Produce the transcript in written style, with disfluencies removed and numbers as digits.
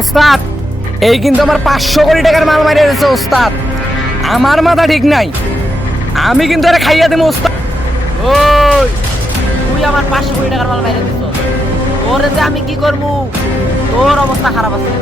ওস্তাদ, এই কিন্তু আমার 500 কোটি টাকার মাল মারিয়ে দিয়েছে ওস্তাদ। আমার মাথা ঠিক নাই, আমি কিন্তু আরে খাইয়া দেবো ওস্তাদ। ওই তুই আমার 500 কোটি টাকার মাল মাইরে দিছ, তোরে যে আমি কি করবো, তোর অবস্থা খারাপ আছে।